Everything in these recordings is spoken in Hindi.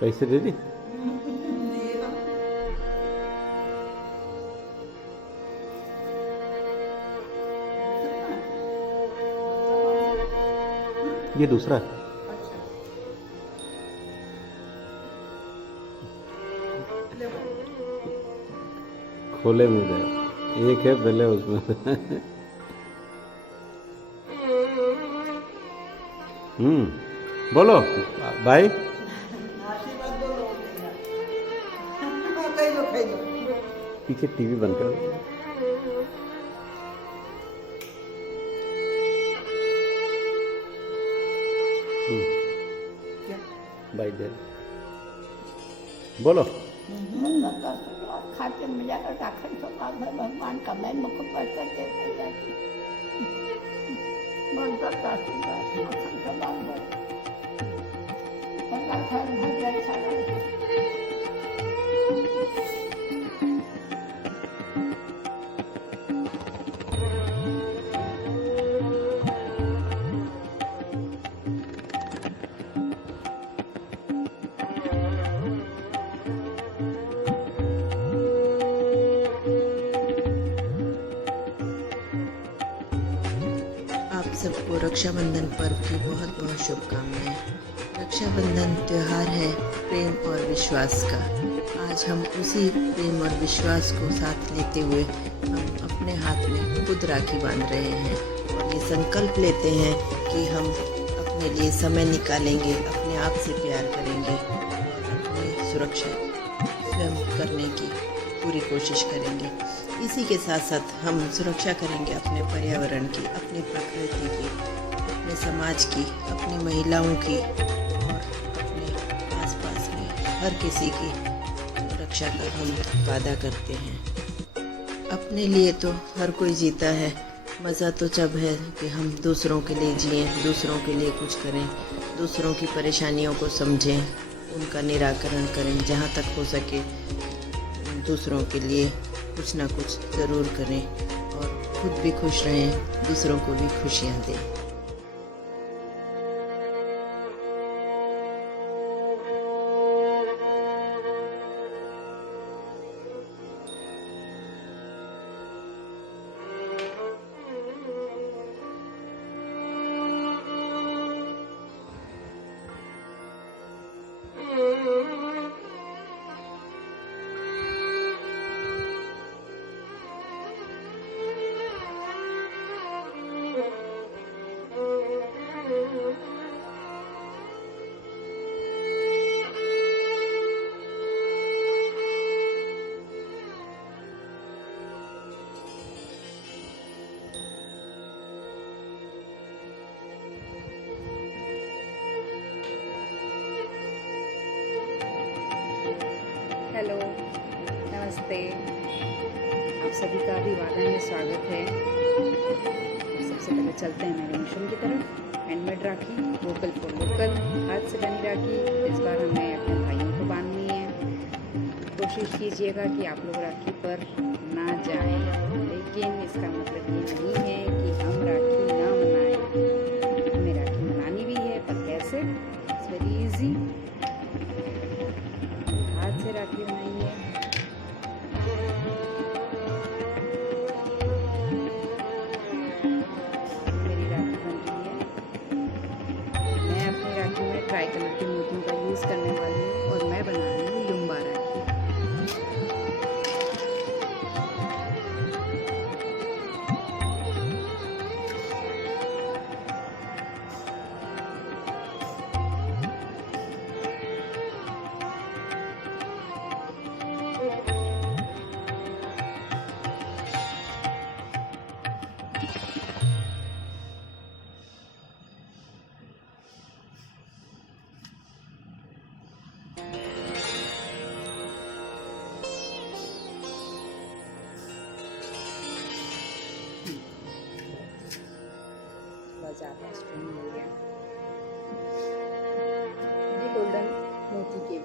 पैसे दे दी। ये दूसरा है। खोले में दे, एक है पहले उसमें। बोलो भाई। पीछे टीवी बंद कर। भाई दे बोलो। खाते मजा कर राखन तो भगवान का मैं मुख पर कर देता मन का आप सबको रक्षाबंधन पर्व की बहुत बहुत शुभकामनाएं। रक्षाबंधन त्यौहार है प्रेम और विश्वास का। आज हम उसी प्रेम और विश्वास को साथ लेते हुए हम अपने हाथ में खुद राखी बांध रहे हैं और ये संकल्प लेते हैं कि हम अपने लिए समय निकालेंगे, अपने आप से प्यार करेंगे और अपनी सुरक्षा स्वयं करने की पूरी कोशिश करेंगे। इसी के साथ साथ हम सुरक्षा करेंगे अपने पर्यावरण की, अपनी प्रकृति की, अपने समाज की, अपनी महिलाओं की और अपने आसपास में हर किसी की रक्षा का हम वादा करते हैं। अपने लिए तो हर कोई जीता है, मज़ा तो जब है कि हम दूसरों के लिए जिएं, दूसरों के लिए कुछ करें, दूसरों की परेशानियों को समझें, उनका निराकरण करें, जहाँ तक हो सके दूसरों के लिए कुछ ना कुछ ज़रूर करें और खुद भी खुश रहें, दूसरों को भी खुशियाँ दें। हेलो, नमस्ते। आप सभी का अभिवादन में स्वागत है। सबसे पहले चलते हैं मेरे मिशन की तरफ। Handmade rakhi, vocal for local, हाथ से बनी राखी इस बार हमें अपने भाइयों को बांधनी है। कोशिश कीजिएगा कि आप लोग राखी पर ना जाएं, लेकिन इसका मतलब ये नहीं है कि हम राखी ना मनाएं। हमें राखी मनानी भी है, पर कैसे? It's very easy. हाथ से राखी बनाइए। मेरी राखी बन रही है। मैं अपनी राखी में ट्राई कलर की मोतियों का यूज़ करने वाली हूँ और मैं बना रही हूँ लुम्बा राखी।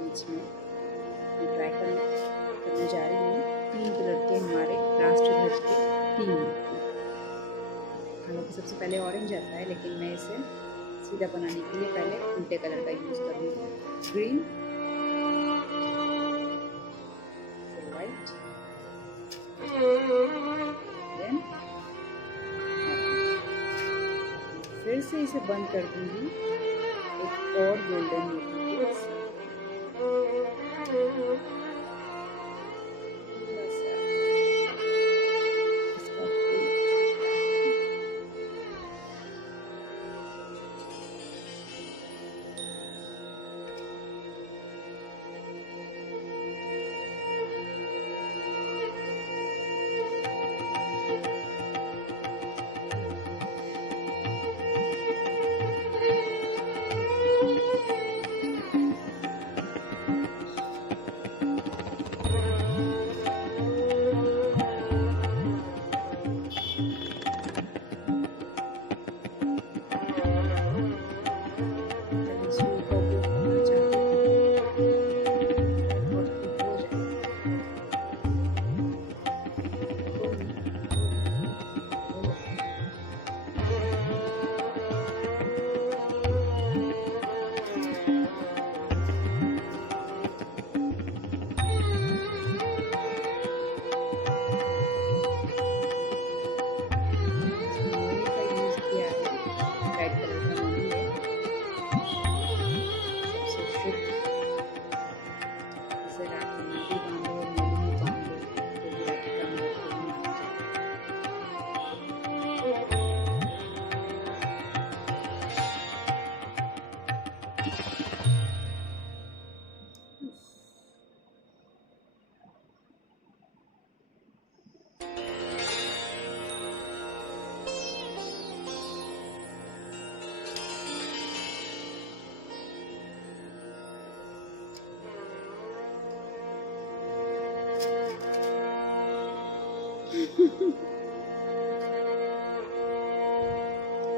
बीच में मैं ट्राई करने जा रही हूँ 3 कलर के हमारे राष्ट्रध्वज के 3 मूर्ति। हालांकि सबसे पहले ऑरेंज आता है, लेकिन मैं इसे सीधा बनाने के लिए पहले उल्टे कलर का यूज़ करूँगी। ग्रीन, फिर वाइट, देन फिर से इसे बंद कर दूंगी एक और गोल्डन मोती के साथ।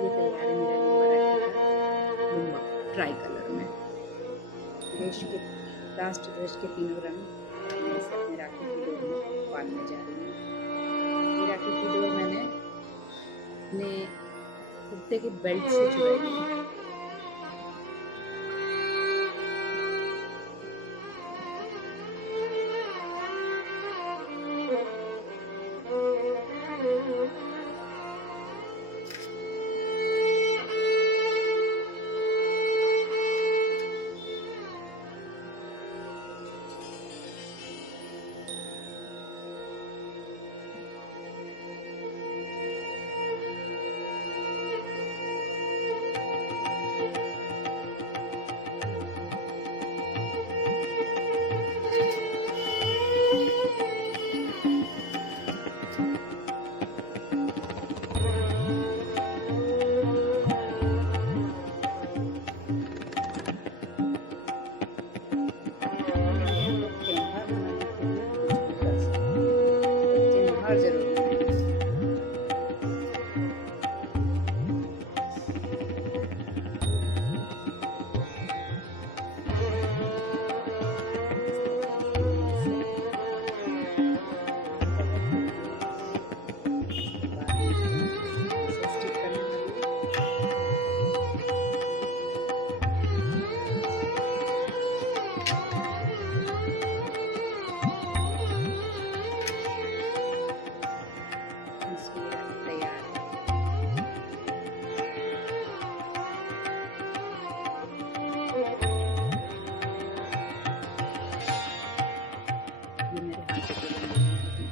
ये तैयार है मेरा नुमा राखी का नुमा ट्राई कलर में। देश के राष्ट्रध्वज के 3 रंग मैं इसे अपने राखी की डोर में बांधने जा रही हूँ। ये राखी की डोर मैंने अपने कुर्ते के बेल्ट से जुड़ाई है।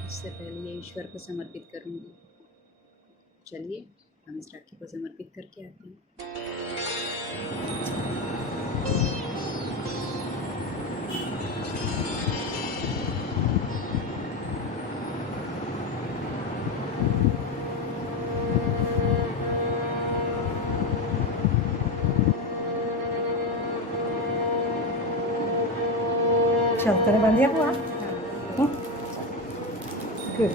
इससे पहले ये ईश्वर को समर्पित करूंगी। चलिए हम इस राखी को समर्पित करके आते हैं। चल तेरे बांध दिया हुआ गुड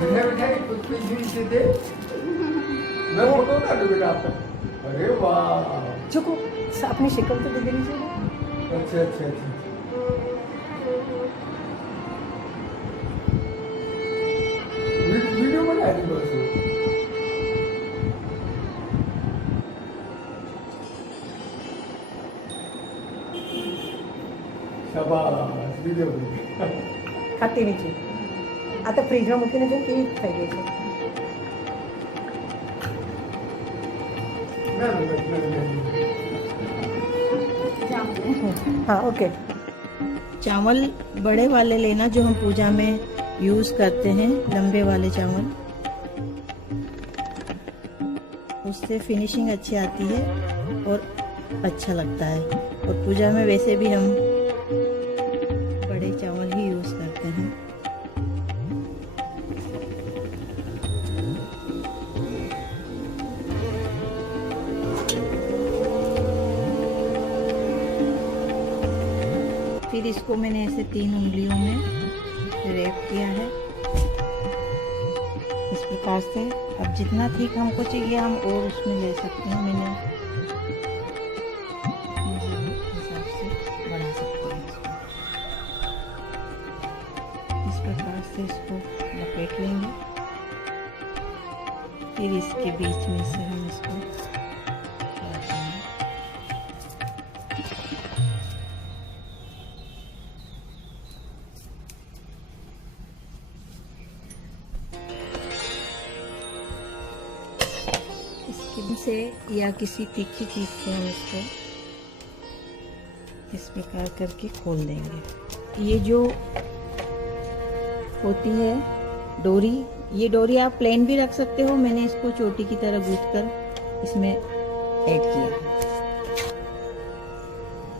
मिठाई मिठाई कुछ कुछ भी से दे। मैं फोटो उतार दूँ बेटा आपका। अरे वाह। चुको अपनी शक्ल तो दे देनी चाहिए। अच्छा अच्छा अच्छा। वीडियो बना रही बस। शाबाश वीडियो बनी। खाते नहीं आता फ्रीजમાં મૂકીને જો કેવી થઈ ગઈ છે। हाँ ओके। चावल बड़े वाले लेना जो हम पूजा में यूज़ करते हैं, लंबे वाले चावल, उससे फिनिशिंग अच्छी आती है और अच्छा लगता है। और पूजा में वैसे भी हम बड़े चावल ही यूज़ करते हैं। फिर इसको मैंने ऐसे 3 उंगलियों में रैप किया है इस प्रकार से। अब जितना थिक हमको चाहिए हम और उसमें ले सकते हैं। मैंने हिसाब से बढ़ा सकते हैं इसको। इस प्रकार से इसको लपेट लेंगे। फिर इसके बीच में से हम इसको से या किसी तीखी चीज़ से हम इसको इस प्रकार करके खोल देंगे। ये जो होती है डोरी, ये डोरी आप प्लेन भी रख सकते हो। मैंने इसको चोटी की तरह गूंथ कर इसमें ऐड किया है।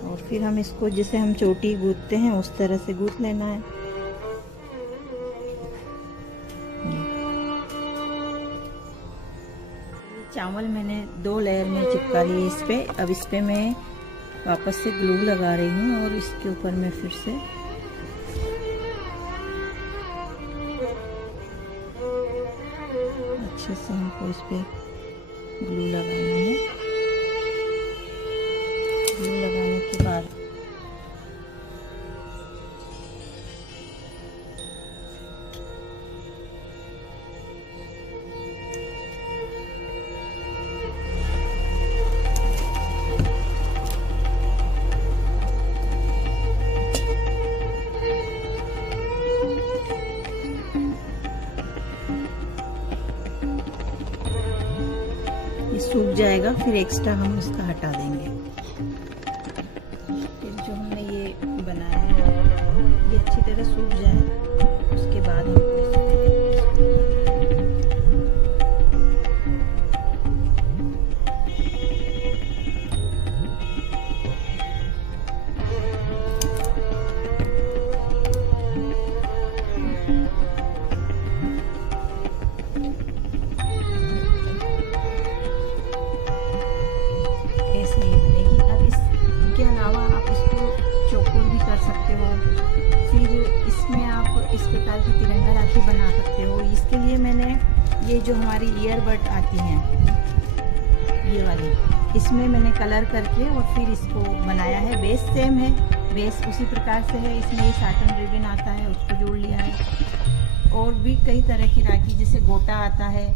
और फिर हम इसको जैसे हम चोटी गूंथते हैं उस तरह से गूंथ लेना है। चावल मैंने 2 लेयर में चिपका लिए इस पे। अब इस पे मैं वापस से ग्लू लगा रही हूँ और इसके ऊपर मैं फिर से अच्छे से हमको इस पे ग्लू लगाना है। ग्लू लगाने के बाद सूख जाएगा। फिर एक्स्ट्रा हम उसका हटा देंगे। फिर जो हमने ये बनाया है ये अच्छी तरह सूख जाए उसके बाद हम बना सकते हो। इसके लिए मैंने ये जो हमारी ईयरबड आती हैं ये वाली, इसमें मैंने कलर करके और फिर इसको बनाया है। बेस सेम है, बेस उसी प्रकार से है। इसमें ये साटन रिबन आता है उसको जोड़ लिया है। और भी कई तरह की राखी जैसे गोटा आता है।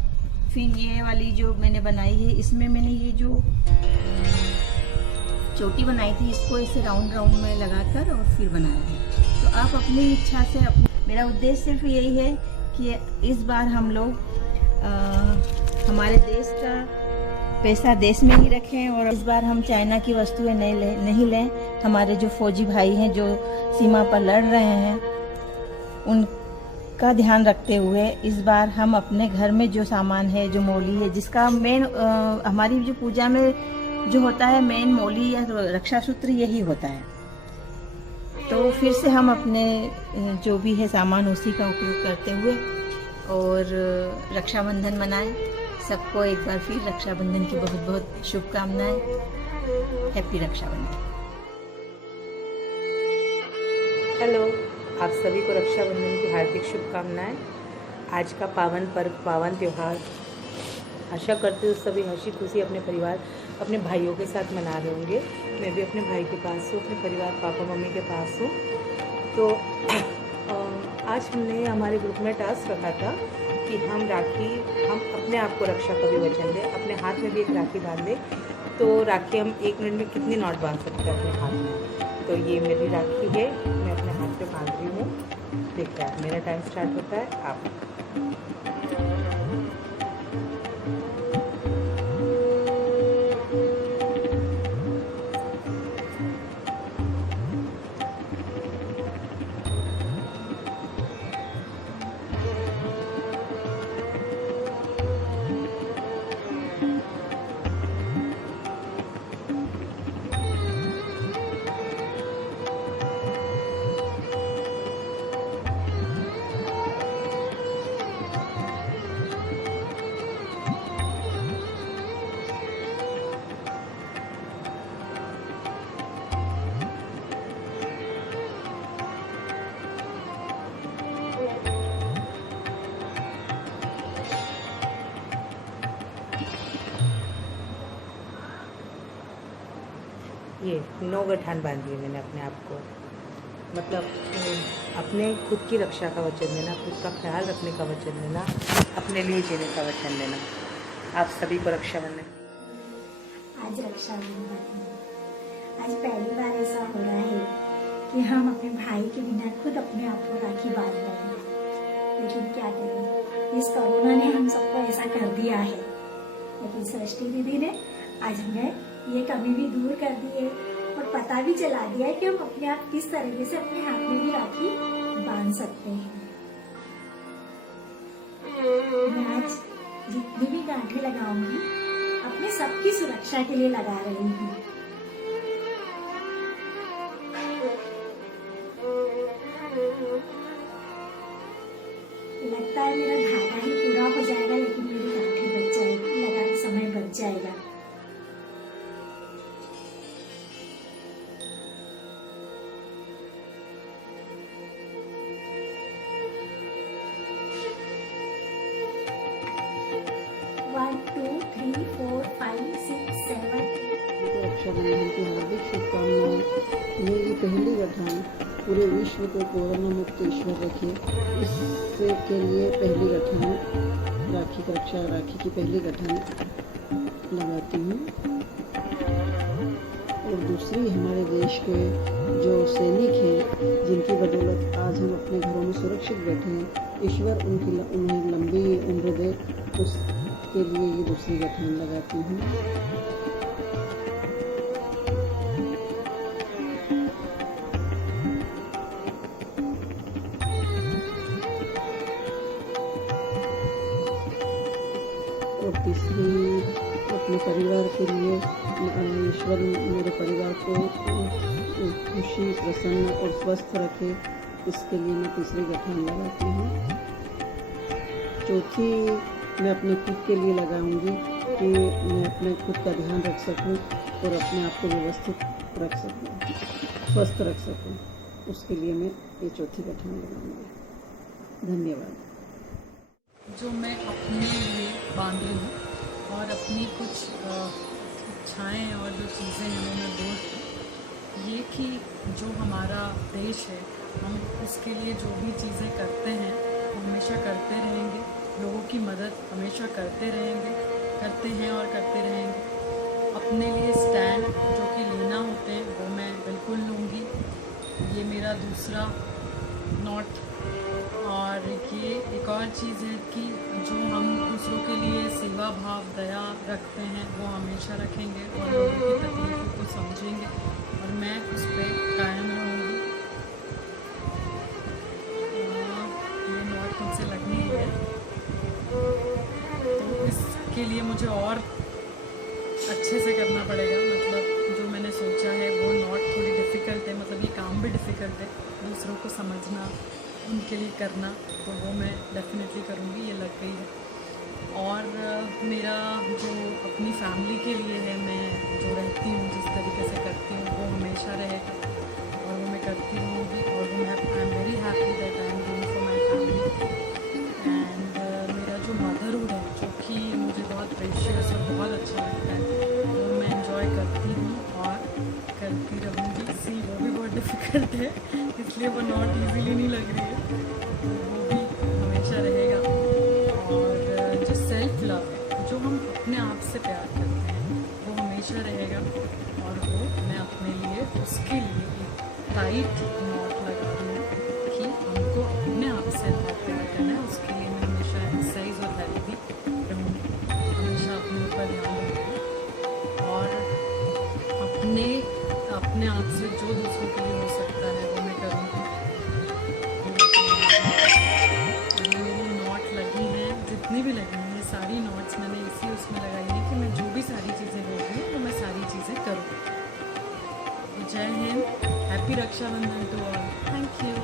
फिर ये वाली जो मैंने बनाई है इसमें मैंने ये जो चोटी बनाई थी इसको ऐसे राउंड राउंड में लगाकर और फिर बनाया है। तो आप अपनी इच्छा से मेरा उद्देश्य सिर्फ यही है कि इस बार हम लोग हमारे देश का पैसा देश में ही रखें और इस बार हम चाइना की वस्तुएं नहीं लें। हमारे जो फौजी भाई हैं जो सीमा पर लड़ रहे हैं उनका ध्यान रखते हुए इस बार हम अपने घर में जो सामान है, जो मौली है, जिसका मेन हमारी जो पूजा में जो होता है मेन मौली या रक्षा सूत्र यही होता है। तो फिर से हम अपने जो भी है सामान उसी का उपयोग करते हुए और रक्षाबंधन मनाएं। सबको एक बार फिर रक्षाबंधन की बहुत बहुत शुभकामनाएं। हैप्पी रक्षाबंधन। हेलो, आप सभी को रक्षाबंधन की हार्दिक शुभकामनाएं। आज का पावन पर्व, पावन त्यौहार, आशा करती हूँ सभी हंसी खुशी अपने परिवार, अपने भाइयों के साथ मना रहे होंगे। मैं भी अपने भाई के पास हूँ, अपने परिवार पापा मम्मी के पास हूँ। तो आज हमने हमारे ग्रुप में टास्क रखा था कि हम अपने आप को रक्षा का भी वचन दें, अपने हाथ में भी एक राखी बांध दें। तो राखी हम 1 मिनट में कितनी नॉट बांध सकते हैं अपने हाथ में। तो ये मेरी राखी है, मैं अपने हाथ पे बांध रही हूँ। देखते हैं, मेरा टाइम स्टार्ट होता है। आप ये 9 गठान बांधी है मैंने अपने आप को, मतलब अपने खुद की रक्षा का वचन देना, खुद का ख्याल रखने का वचन देना, अपने लिए जीने का वचन देना। आप सभी को रक्षाबंधन। आज रक्षाबंधन है। आज पहली बार ऐसा हो रहा है कि हम अपने भाई के बिना खुद अपने आप को राखी बांध रहे हैं। लेकिन क्या करें, इस कोरोना ने हम सबको ऐसा कर दिया है। लेकिन सृष्टि दीदी ने आज हमें ये कमी भी दूर कर दी है और पता भी चला दिया है कि हम अपने आप किस तरीके से अपने हाथ में भी राखी बांध सकते हैं। मैं आज जितनी भी गांठें लगाऊंगी अपने सबकी सुरक्षा के लिए लगा रही हूँ। लगता है मेरा धागा ही पूरा हो जाएगा, लेकिन मेरी गांठें बच जाएगी, लगाने समय बच जाएगा। रक्षाबंधन की हार्दिक शुभकामनाएं। मेरी पहली गठान पूरे विश्व को कोरोना मुक्त ईश्वर रखे, इससे के लिए पहली गठान राखी की रक्षा, राखी की पहली गठान लगाती हूँ। और दूसरी हमारे देश के जो सैनिक हैं, जिनकी बदौलत आज हम अपने घरों में सुरक्षित बैठे हैं, ईश्वर उन्हें लंबी उम्र दे, उसके लिए ये दूसरी गठान लगाती हूँ। और तीसरी अपने परिवार के लिए, ईश्वर मेरे परिवार को खुशी, प्रसन्न और स्वस्थ रखे, इसके लिए मैं तीसरी गठान लगाती हूँ। चौथी मैं अपने खुद के लिए लगाऊंगी कि मैं अपने खुद का ध्यान रख सकूं और अपने आप को व्यवस्थित रख सकूं, स्वस्थ रख सकूं। उसके लिए मैं ये चौथी गठान लगाऊंगी। धन्यवाद। जो मैं अपने लिए बांध रही हूँ और अपनी कुछ इच्छाएँ और जो चीज़ें हैं वो मैं बोल रही हूँ। ये कि जो हमारा देश है, हम इसके लिए जो भी चीज़ें करते हैं वो हमेशा करते रहेंगे, लोगों की मदद हमेशा करते रहेंगे, करते हैं और करते रहेंगे। अपने लिए स्टैंड जो कि लेना होते हैं वो मैं बिल्कुल लूँगी। ये मेरा दूसरा नॉट। और ये एक और चीज़ है कि जो हम दूसरों के लिए सेवा भाव, दया रखते हैं वो हमेशा रखेंगे और लोगों की तकलीफ़ों को समझेंगे और मैं उस पर कायम रहूँगी। ये नॉट मुझसे लगनी है, तो इसके लिए मुझे और अच्छे से करना पड़ेगा। मतलब जो मैंने सोचा है वो नॉट थोड़ी डिफ़िकल्ट है, मतलब ये काम भी डिफ़िकल्ट है, दूसरों को समझना, उनके लिए करना, तो वो मैं डेफिनेटली करूँगी। ये लग गई है। और मेरा जो अपनी फैमिली के लिए है, मैं जो रहती हूँ, जिस तरीके से करती हूँ वो हमेशा रहेगा और वो मैं करती रहूँगी। और वो मैं I am very happy that I am doing for my family. And इसलिए वो नॉट इजीली नहीं लग रही है, वो भी हमेशा रहेगा। और जो सेल्फ लव है, जो हम अपने आप से प्यार करते हैं, वो हमेशा रहेगा। और वो मैं अपने लिए, उसके लिए एक टाइट नॉट लगा रही हूँ कि हमको अपने आप से बहुत प्यार करना है। उसके लिए मैं हमेशा एक्सरसाइज और हेल्थी रहूँगी, हमेशा अपने ऊपर ध्यान रखूँगी और अपने आप से जो दूसरों के लिए हो सकता है वो मैं करूँगी। मेरी नॉट लगी हैं, जितनी भी लगी हैं, ये सारी नॉट्स मैंने इसी उसमें लगाई है कि मैं जो भी सारी चीज़ें बोल रही हूँ वो मैं सारी चीज़ें करूँ। जय हिंद, happy Rakshabandhan to all, thank you.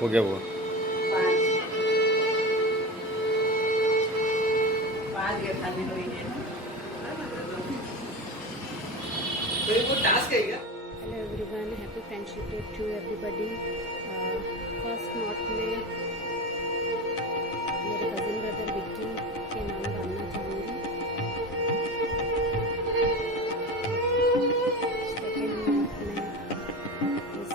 हो गया हुआ। Hello everyone, happy friendship day to everybody. First note में मेरे कज़न ब्रदर विक्की के नाम डालना चाहूँगी। सेकेंड नोट में इस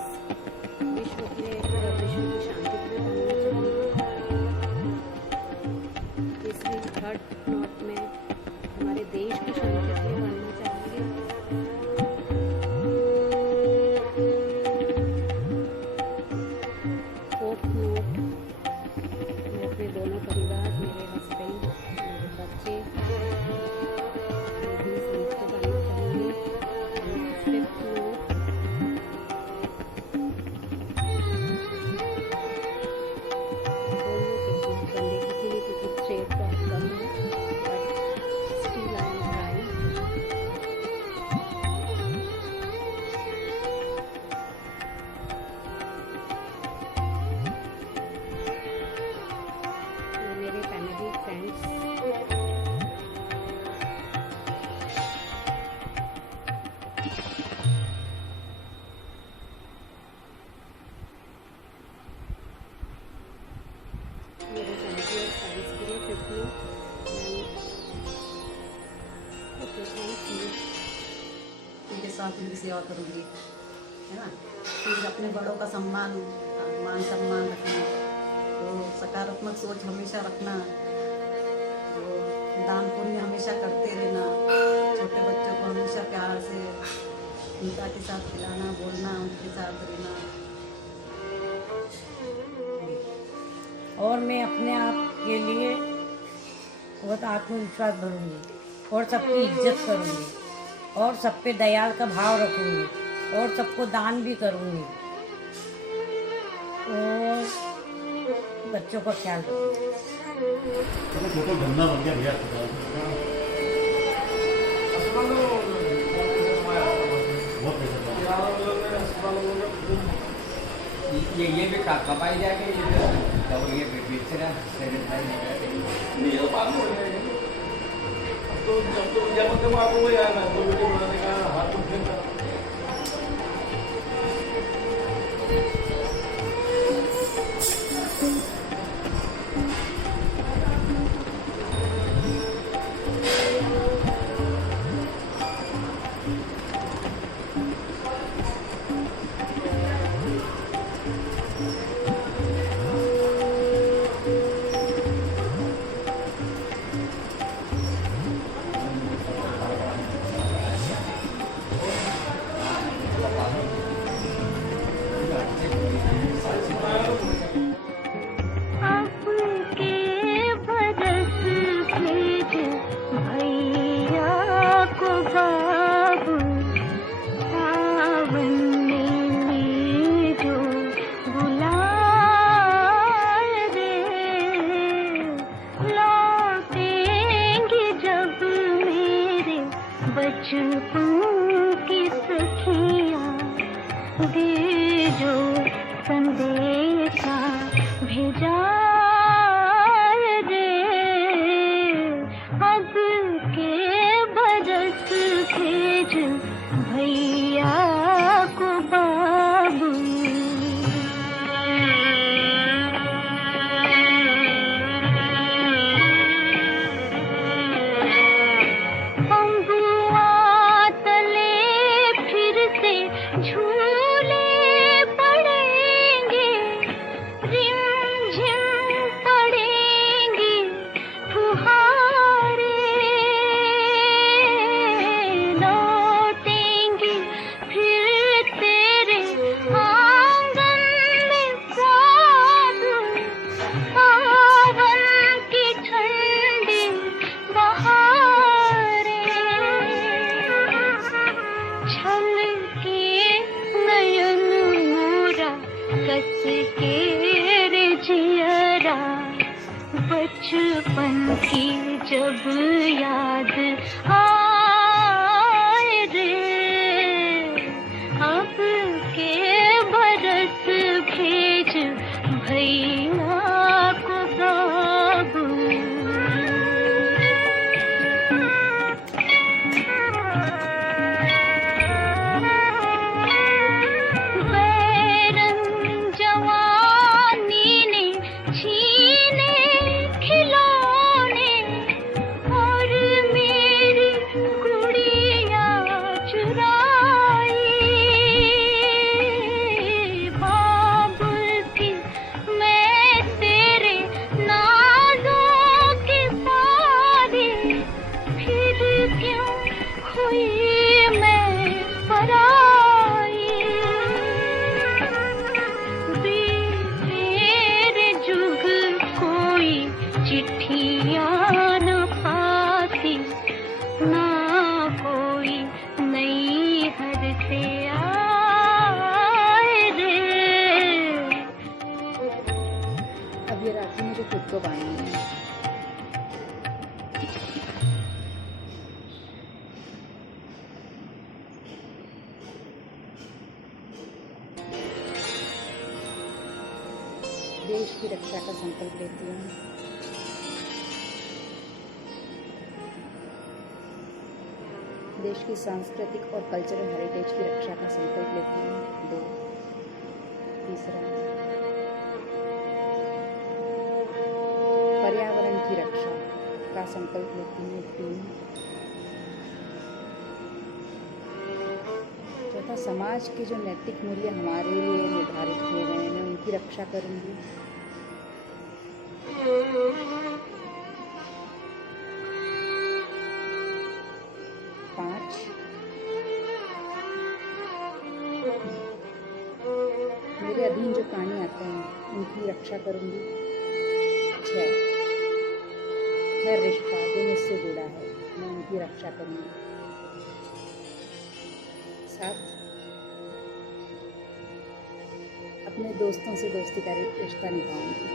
विश्व के पूरा विश्व की शांति के लिए डालना चाहूँगी। तीसरी थर्ड नोट में हमारे देश की शांति के लिए डालना चाहूँगी। फोर्थ नोट मैं अपने दोनों परिवार, मेरे हस्बैंड, मेरे बच्चे भी समझ के डालना चाहूँगी। फिफ्थ नोट दोनों के बनने के लिए, क्योंकि थ्रेड बहुत कम है, but still I am trying. मेरे फैमिली फ्रेंड्स, मेरे फैमिली और फ्रेंड्स के लिए फिफ्थ ओके, थैंक यू। उनके साथ उनकी सेवा करूँगी, है ना। फिर अपने बड़ों का सम्मान मान सम्मान रखना, तो सकारात्मक सोच हमेशा रखना, तो दान पुण्य हमेशा करते रहना, छोटे बच्चों को हमेशा प्यार से उनका के साथ खिलाना, बोलना, उनके साथ रहना। और मैं अपने आप के लिए बहुत आत्मविश्वास भरूंगी और सबकी इज्जत करूंगी और सब पे दयाल का भाव रखूंगी और सबको दान भी करूंगी और बच्चों का ख्याल रखूंगी। ये भी कपाई जाके ये बेचते ना ये तो बात हो जाएगी। तो जब तो जब तक आपको यार ना तो वीडियो बनाने का हाथ उठेगा। बचपन की सखियाँ दे जो संदेशा भेजा रे, अब के बरस भेज भैया को बाबू। बचपन की जब याद आए रे, अब के बरस भेज भैया को बाबू। बैरन जवानी ने छीने खिलौने और मेरी गुड़िया चुराई, बाबुल थी मैं तेरे नाज़ों की सारी, फिर क्यों हुई मैं पराई। मेरे जुग कोई चिट्ठियाँ न पाती, ना कोई नई हर से आए रे। अब ये राखी मुझे खुद को बांधनी है। देश की रक्षा का संकल्प लेती हूँ। देश की सांस्कृतिक और कल्चरल हेरिटेज की रक्षा का संकल्प लेती हूँ। 2। तीसरा, पर्यावरण की रक्षा का संकल्प लेती हूँ। 3। चौथा, समाज के जो नैतिक मूल्य हमारे लिए निर्धारित किए गए हैं मैं उनकी रक्षा करूँगी। 5, मेरे अधीन जो प्राणी आते हैं उनकी रक्षा करूँगी। 6, हर रिश्ता जो मुझसे जुड़ा है मैं उनकी रक्षा करूँगी। 7, अपने दोस्तों से दोस्ती का रिश्ता निभाऊंगी।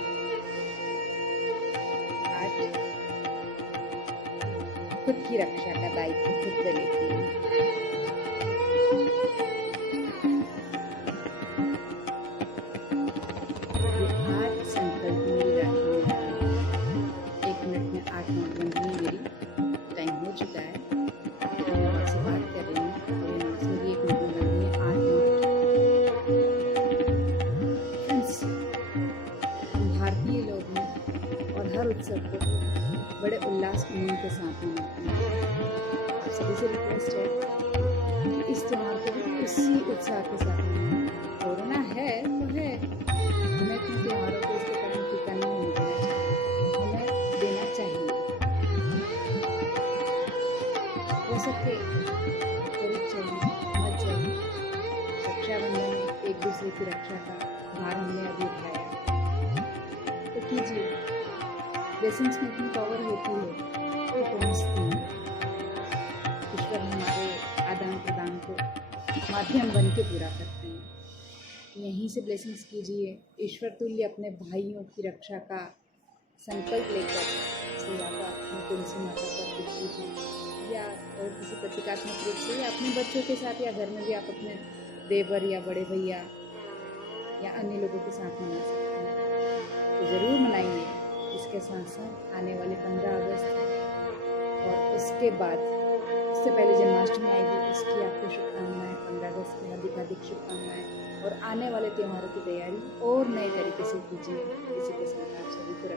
8, खुद की रक्षा का दायित्व खुद पे लेती हूँ। 8 संकल्प मेरी राखी में है। 1 मिनट में 8 नोटबंदी मेरी टाइम हो चुका है। मैं आपसे बात कर रही हूँ तो मेरी 1 नोटबंदी है 8 नोट। फ्रेंड्स, भारतीय लोग हैं और हर उत्सव को बड़े उल्लास उमंग के साथ मनाते हैं। आप सभी से रिक्वेस्ट है कि इस त्यौहार को भी उसी उत्साह के साथ मनाएं। कोरोना है तो है, हमें अपने त्योहारों को इसके कारण फीका नहीं होना चाहिए, हमें देना चाहिए। हो सके जरूर चाहिए, मत चाहिए। रक्षाबंधन में एक दूसरे की रक्षा का भार हमने अभी उठाया तो कीजिए। ब्लेसिंग्स में इतनी पावर होती है तो पहुँचती है। ईश्वर हमारे आदान प्रदान को माध्यम बन के पूरा करते हैं। यहीं से ब्लेसिंग्स कीजिए। ईश्वर तुल्य अपने भाइयों की रक्षा का संकल्प लेकर या तो अपनी तुलसी माता पर लिख लीजिए या और किसी प्रतीकात्मक रूप से, या अपने बच्चों के साथ या घर में भी आप अपने देवर या बड़े भैया या अन्य लोगों के साथ मना सकते हैं। तो ज़रूर मनाइए। इसके साथ साथ आने वाले 15 अगस्त और उसके बाद, उससे पहले जन्माष्टमी आएगी, इसकी आपको शुभकामनाएं। 15 अगस्त की अधिक शुभकामनाएं और आने वाले त्योहारों की तैयारी और नए तरीके से कीजिए। इसी के साथ आप सभी को